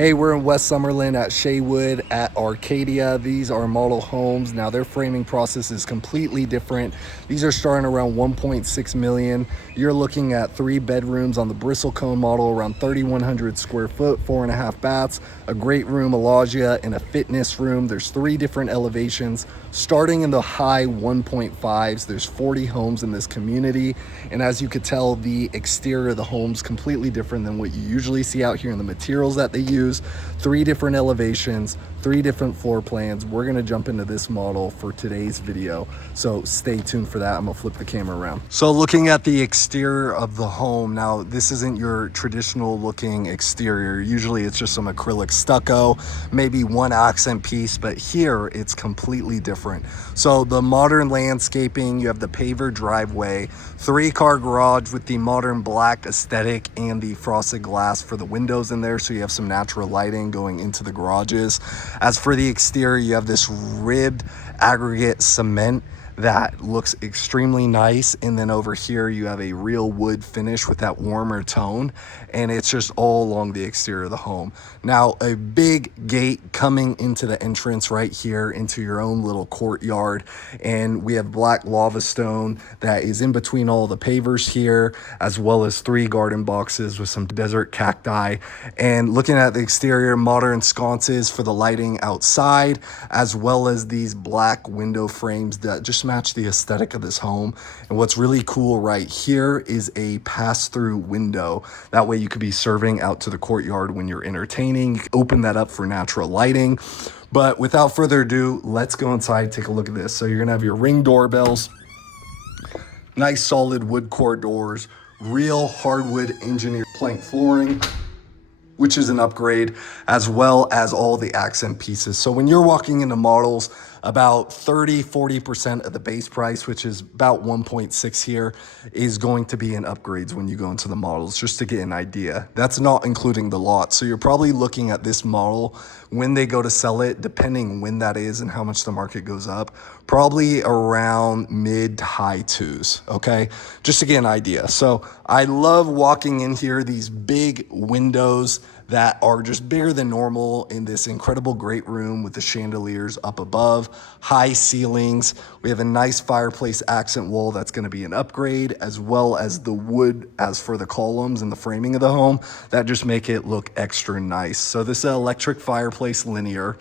Hey, we're in West Summerlin at Shaywood at Arcadia. These are model homes. Now their framing process is completely different. These are starting around 1.6 million. You're looking at 3 bedrooms on the Bristlecone model, around 3,100 square foot, 4.5 baths, a great room, a loggia, and a fitness room. There's 3 different elevations, starting in the high 1.5s. There's 40 homes in this community. And as you could tell, the exterior of the home's completely different than what you usually see out here in the materials that they use. 3 different elevations, 3 different floor plans. We're gonna jump into this model for today's video, so stay tuned for that. I'm gonna flip the camera around. So looking at the exterior of the home, now this isn't your traditional looking exterior. Usually it's just some acrylic stucco, maybe one accent piece, but here it's completely different. So the modern landscaping, you have the paver driveway, 3-car garage with the modern black aesthetic and the frosted glass for the windows in there, so you have some natural lighting going into the garages. As for the exterior, you have this ribbed aggregate cement that looks extremely nice, and then over here you have a real wood finish with that warmer tone, and it's just all along the exterior of the home. Now a big gate coming into the entrance right here into your own little courtyard, and we have black lava stone that is in between all the pavers here, as well as 3 garden boxes with some desert cacti. And looking at the exterior, modern sconces for the lighting outside, as well as these black window frames that just match the aesthetic of this home. And what's really cool right here is a pass-through window. That way you could be serving out to the courtyard when you're entertaining. You can open that up for natural lighting. But without further ado, let's go inside, take a look at this. So you're gonna have your Ring doorbells, nice solid wood core doors, real hardwood engineered plank flooring, which is an upgrade, as well as all the accent pieces. So when you're walking into models, about 30-40% of the base price, which is about 1.6 here, is going to be in upgrades when you go into the models, just to get an idea. That's not including the lot. So you're probably looking at this model when they go to sell it, depending when that is and how much the market goes up, probably around mid to high 2s, okay? Just to get an idea. So I love walking in here, these big windows that are just bigger than normal in this incredible great room with the chandeliers up above, high ceilings. We have a nice fireplace accent wall that's gonna be an upgrade, as well as the wood as for the columns and the framing of the home that just make it look extra nice. So this is an electric fireplace linear,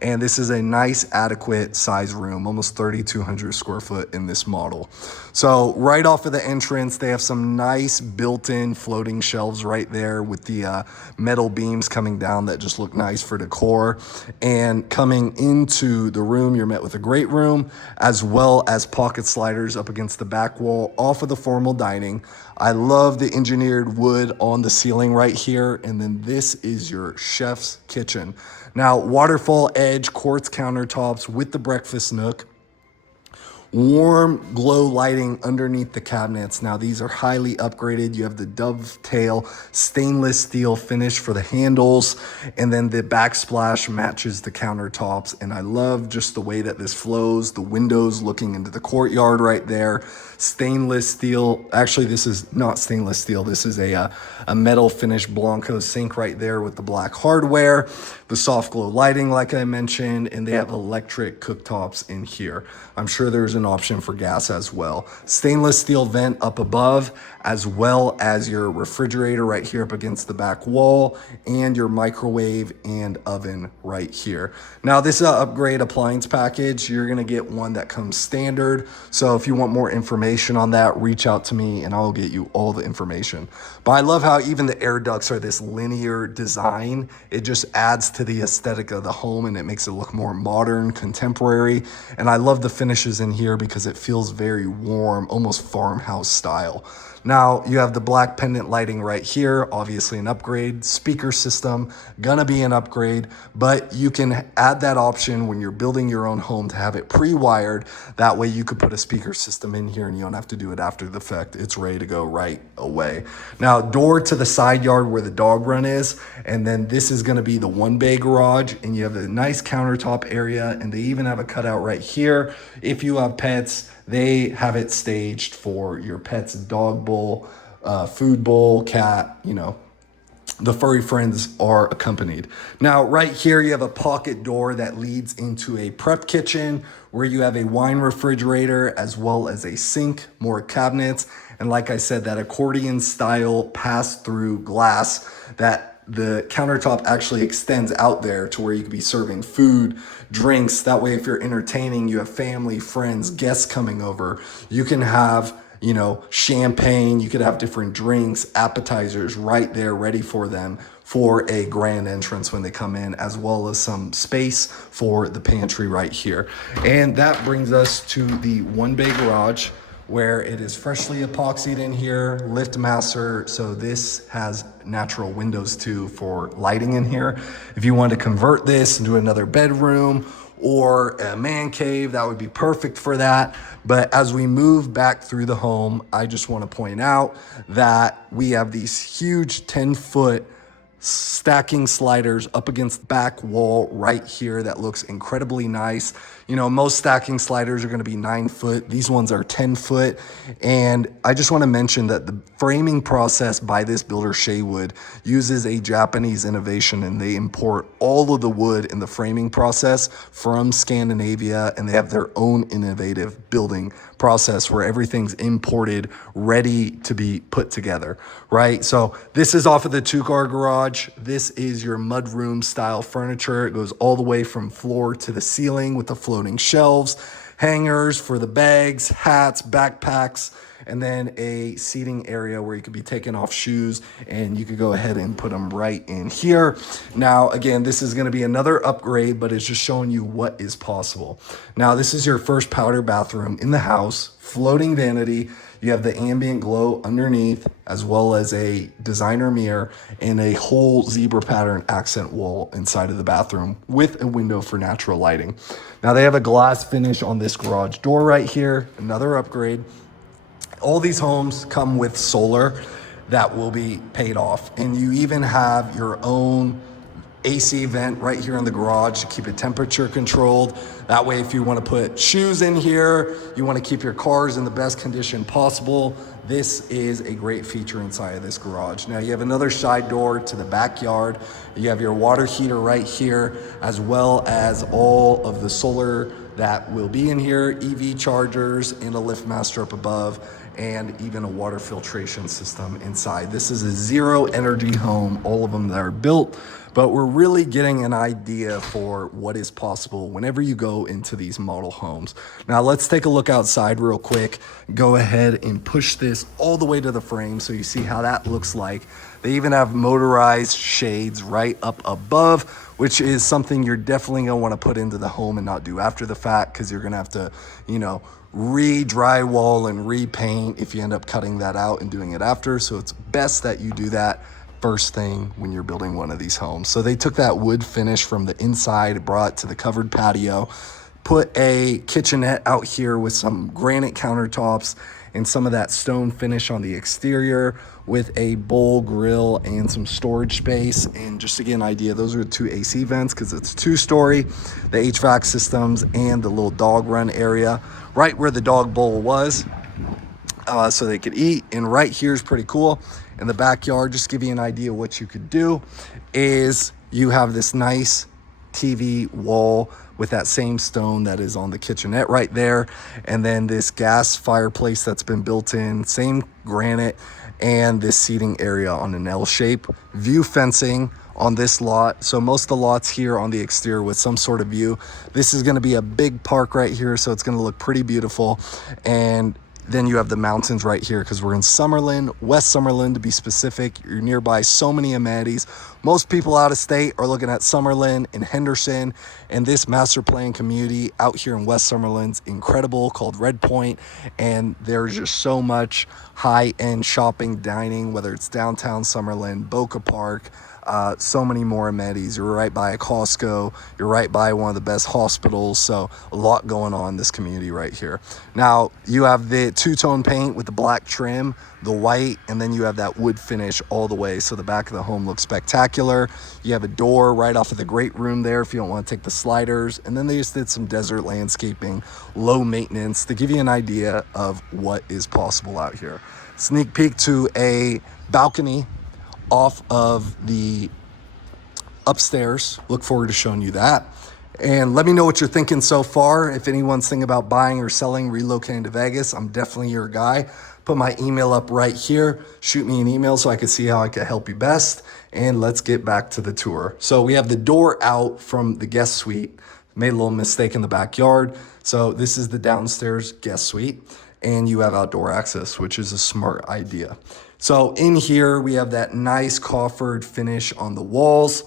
and this is a nice adequate size room, almost 3,200 square foot in this model. So right off of the entrance, they have some nice built-in floating shelves right there with the metal beams coming down that just look nice for decor. And coming into the room, you're met with a great room, as well as pocket sliders up against the back wall off of the formal dining. I love the engineered wood on the ceiling right here. And then this is your chef's kitchen. Now, waterfall edge quartz countertops with the breakfast nook. Warm glow lighting underneath the cabinets. Now these are highly upgraded. You have the dovetail stainless steel finish for the handles, and then the backsplash matches the countertops. And I love just the way that this flows. The windows looking into the courtyard right there. Stainless steel. Actually, this is not stainless steel. This is a metal finish Blanco sink right there with the black hardware. The soft glow lighting, like I mentioned, and they have electric cooktops in here. I'm sure there's an option for gas as well. Stainless steel vent up above, as well as your refrigerator right here up against the back wall, and your microwave and oven right here. Now this is an upgrade appliance package. You're gonna get one that comes standard. So if you want more information on that, reach out to me and I'll get you all the information. But I love how even the air ducts are this linear design. It just adds to the aesthetic of the home and it makes it look more modern, contemporary. And I love the finishes in here because it feels very warm, almost farmhouse style. Now you have the black pendant lighting right here, obviously an upgrade. Speaker system, gonna be an upgrade, but you can add that option when you're building your own home to have it pre-wired. That way you could put a speaker system in here and you don't have to do it after the fact. It's ready to go right away. Now door to the side yard where the dog run is, and then this is gonna be the 1-bay garage, and you have a nice countertop area, and they even have a cutout right here. If you have pets, they have it staged for your pet's dog bowl, food bowl, cat, you know, the furry friends are accompanied. Now, right here, you have a pocket door that leads into a prep kitchen where you have a wine refrigerator as well as a sink, more cabinets, and like I said, that accordion style pass-through glass that the countertop actually extends out there to where you could be serving food, drinks. That way, if you're entertaining, you have family, friends, guests coming over, you can have, you know, champagne, you could have different drinks, appetizers right there ready for them for a grand entrance when they come in, as well as some space for the pantry right here. And that brings us to the one bay garage, where it is freshly epoxied in here, lift master. So this has natural windows too for lighting in here. If you want to convert this into another bedroom or a man cave, that would be perfect for that. But as we move back through the home, I just want to point out that we have these huge 10-foot stacking sliders up against the back wall right here that looks incredibly nice. You know, most stacking sliders are going to be 9 foot. These ones are 10 foot. And I just want to mention that the framing process by this builder, Shaywood, uses a Japanese innovation, and they import all of the wood in the framing process from Scandinavia, and they have their own innovative building process where everything's imported, ready to be put together, right? So this is off of the 2-car garage. This is your mudroom style furniture. It goes all the way from floor to the ceiling with the floating shelves, hangers for the bags, hats, backpacks, and then a seating area where you could be taking off shoes and you could go ahead and put them right in here. Now, again, this is going to be another upgrade, but it's just showing you what is possible. Now, this is your first powder bathroom in the house, floating vanity. You have the ambient glow underneath, as well as a designer mirror and a whole zebra pattern accent wall inside of the bathroom with a window for natural lighting. Now, they have a glass finish on this garage door right here, another upgrade. All these homes come with solar that will be paid off. And you even have your own AC vent right here in the garage to keep it temperature controlled. That way, if you want to put shoes in here, you want to keep your cars in the best condition possible, this is a great feature inside of this garage. Now, you have another side door to the backyard. You have your water heater right here, as well as all of the solar that will be in here, EV chargers and a lift master up above, and even a water filtration system inside. This is a zero energy home, all of them that are built, but we're really getting an idea for what is possible whenever you go into these model homes. Now let's take a look outside real quick. Go ahead and push this all the way to the frame so you see how that looks like. They even have motorized shades right up above, which is something you're definitely gonna wanna put into the home and not do after the fact, because you're gonna have to, you know, re-drywall and repaint if you end up cutting that out and doing it after. So it's best that you do that first thing when you're building one of these homes. So they took that wood finish from the inside, brought it to the covered patio, put a kitchenette out here with some granite countertops and some of that stone finish on the exterior with a bowl grill and some storage space. And just to get an idea, those are 2 AC vents because it's 2-story, the HVAC systems and the little dog run area right where the dog bowl was, so they could eat. And right here is pretty cool. In the backyard, just to give you an idea what you could do, is you have this nice TV wall with that same stone that is on the kitchenette right there, and then this gas fireplace that's been built in, same granite, and this seating area on an L shape. View fencing on this lot, so most of the lots here on the exterior with some sort of view. This is going to be a big park right here, so it's going to look pretty beautiful. And then you have the mountains right here because we're in Summerlin, West Summerlin to be specific. You're nearby so many amenities. Most people out of state are looking at Summerlin and Henderson, and this master plan community out here in West Summerlin's incredible, called Red Point. And there's just so much high-end shopping, dining, whether it's downtown Summerlin, Boca Park, so many more amenities. You're right by a Costco, you're right by one of the best hospitals, so a lot going on in this community right here. Now you have the 2-tone paint with the black trim, the white, and then you have that wood finish all the way, so the back of the home looks spectacular. You have a door right off of the great room there if you don't want to take the sliders, and then they just did some desert landscaping, low maintenance, to give you an idea of what is possible out here. Sneak peek to a balcony off of the upstairs. Look forward to showing you that. And let me know what you're thinking so far. If anyone's thinking about buying or selling, relocating to Vegas, I'm definitely your guy. Put my email up right here. Shoot me an email so I can see how I can help you best. And let's get back to the tour. So we have the door out from the guest suite. Made a little mistake in the backyard. So this is the downstairs guest suite. And you have outdoor access, which is a smart idea. So in here, we have that nice coffered finish on the walls.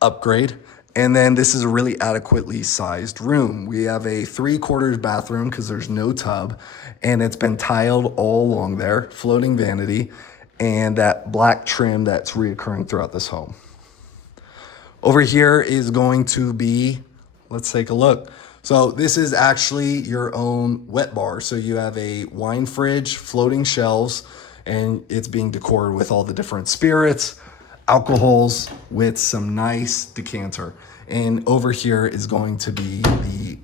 Upgrade. And then this is a really adequately sized room. We have a 3/4 bathroom because there's no tub, and it's been tiled all along there, floating vanity, and that black trim that's reoccurring throughout this home. Over here is going to be, let's take a look. So this is actually your own wet bar. So you have a wine fridge, floating shelves, and it's being decorated with all the different spirits, alcohols with some nice decanter. And over here is going to be the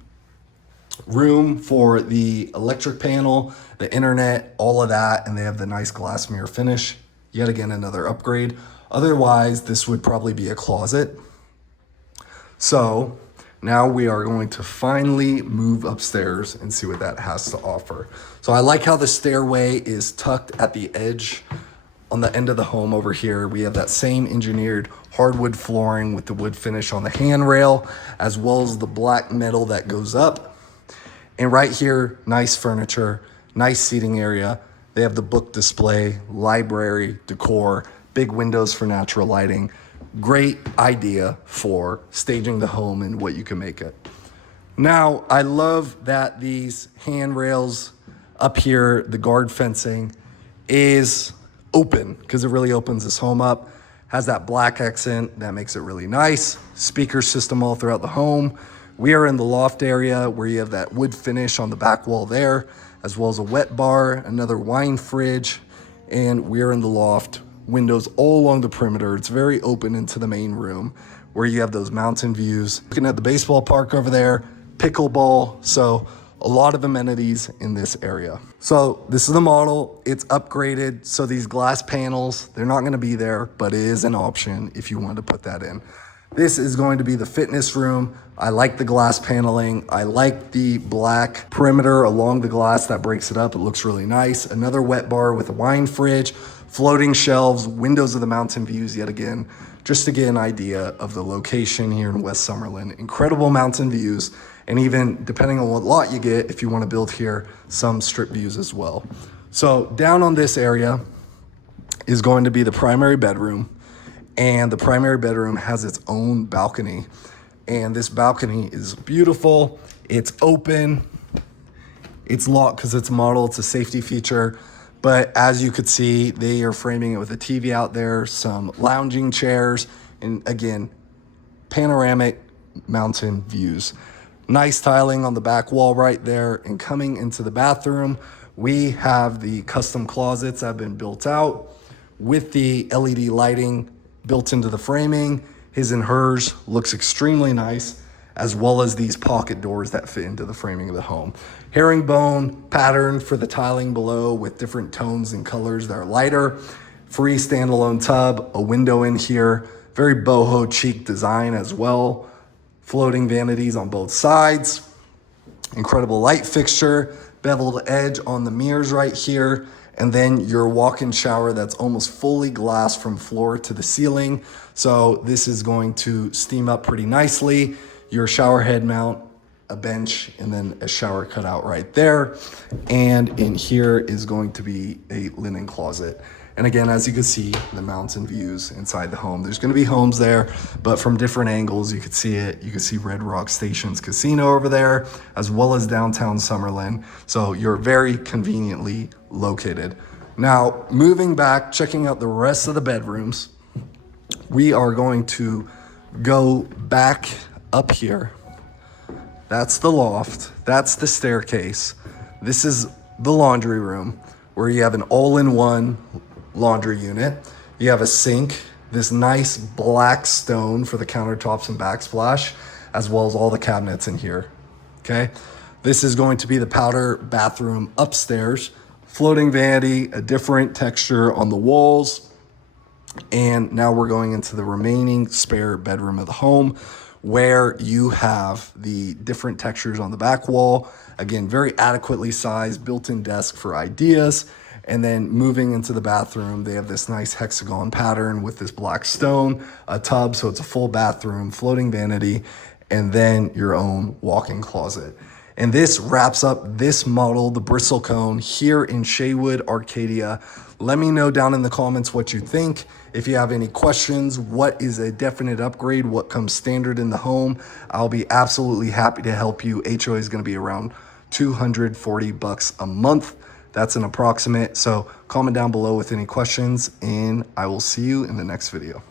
room for the electric panel, the internet, all of that. And they have the nice glass mirror finish. Yet again, another upgrade. Otherwise, this would probably be a closet. So now we are going to finally move upstairs and see what that has to offer. So I like how the stairway is tucked at the edge on the end of the home over here. We have that same engineered hardwood flooring with the wood finish on the handrail, as well as the black metal that goes up. And right here, nice furniture, nice seating area. They have the book display, library, decor, big windows for natural lighting. Great idea for staging the home and what you can make it. Now, I love that these handrails up here, the guard fencing is open because it really opens this home up. Has that black accent that makes it really nice. Speaker system all throughout the home. We are in the loft area where you have that wood finish on the back wall there, as well as a wet bar, another wine fridge, and we're in the loft. Windows all along the perimeter. It's very open into the main room where you have those mountain views. Looking at the baseball park over there, pickleball. So a lot of amenities in this area. So this is the model. It's upgraded. So these glass panels, they're not going to be there, but it is an option if you want to put that in. This is going to be the fitness room. I like the glass paneling. I like the black perimeter along the glass that breaks it up. It looks really nice. Another wet bar with a wine fridge, floating shelves, windows of the mountain views yet again, just to get an idea of the location here in West Summerlin. Incredible mountain views, and even depending on what lot you get, if you want to build here, some strip views as well. So down on this area is going to be the primary bedroom, and the primary bedroom has its own balcony. And this balcony is beautiful. It's open. It's locked because it's a model. It's a safety feature. But as you could see, they are framing it with a TV out there, some lounging chairs, and again, panoramic mountain views. Nice tiling on the back wall right there. And coming into the bathroom, we have the custom closets that have been built out with the LED lighting built into the framing. His and hers looks extremely nice, as well as these pocket doors that fit into the framing of the home. Herringbone pattern for the tiling below with different tones and colors that are lighter. Free standalone tub, a window in here, very boho chic design as well. Floating vanities on both sides. Incredible light fixture, beveled edge on the mirrors right here. And then your walk-in shower that's almost fully glass from floor to the ceiling. So this is going to steam up pretty nicely. Your shower head mount, a bench, and then a shower cutout right there. And in here is going to be a linen closet. And again, as you can see, the mountain views inside the home. There's gonna be homes there, but from different angles, you could see it. You can see Red Rock Stations Casino over there, as well as downtown Summerlin. So you're very conveniently located. Now, moving back, checking out the rest of the bedrooms, we are going to go back up here. That's the loft. That's the staircase. This is the laundry room where you have an all-in-one laundry unit. You have a sink, this nice black stone for the countertops and backsplash, as well as all the cabinets in here. Okay. This is going to be the powder bathroom upstairs. Floating vanity, a different texture on the walls. And now we're going into the remaining spare bedroom of the home, where you have the different textures on the back wall. Again, very adequately sized built-in desk for ideas. And then moving into the bathroom, they have this nice hexagon pattern with this black stone, a tub, so it's a full bathroom, floating vanity, and then your own walk-in closet. And this wraps up this model, the Bristlecone, here in Shaywood, Arcadia. Let me know down in the comments what you think. If you have any questions, what is a definite upgrade, what comes standard in the home, I'll be absolutely happy to help you. HOA is going to be around $240 a month. That's an approximate. So comment down below with any questions, and I will see you in the next video.